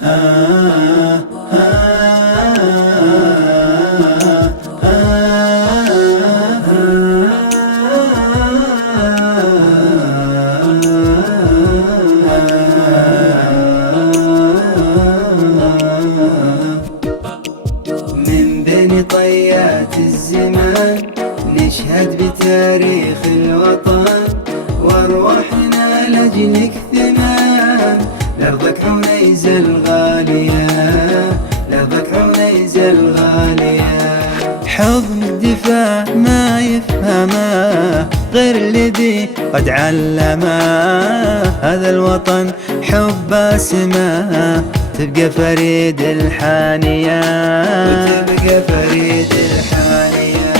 من بين طيات الزمان نشهد بتاريخ الوطن، وارواحنا لأجلك ثمان. لأرضك عنيزة الغالية، لأرضك عنيزة الغالية. حضن الدفاع ما يفهمه غير الذي قد علمه. هذا الوطن حب سماه، تبقى فريد الحانية، وتبقى فريد الحانية.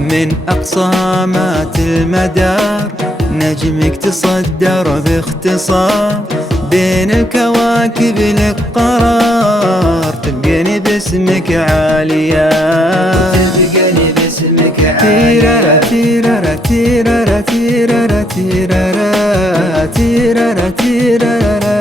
من أقصامات المدار نجمك تصدر باختصار، بين الكواكب لك قرار. تبقيني باسمك عالية، تبقيني باسمك عالية. تيرارا تيرارا تيرارا تيرارا تيرارا تيرارا.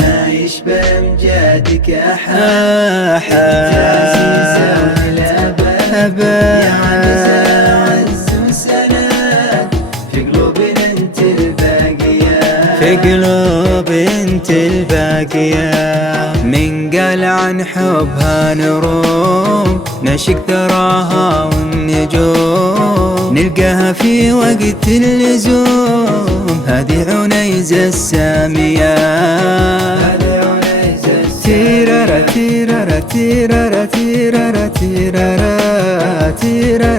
ما يشبه أمجادك أحد، أنت عزيزة والأبد، يا عزيزة عز وسند في قلوبنا أنت الباقية، في قلوب أنت الباقية. من قال عن حبها نروم نشق ثراها والنجوم، نلقاها في وقت اللزوم. هذه عنيزة السامية، تيرارا تيرارا تيرارا تيرارا تيرارا تيرارا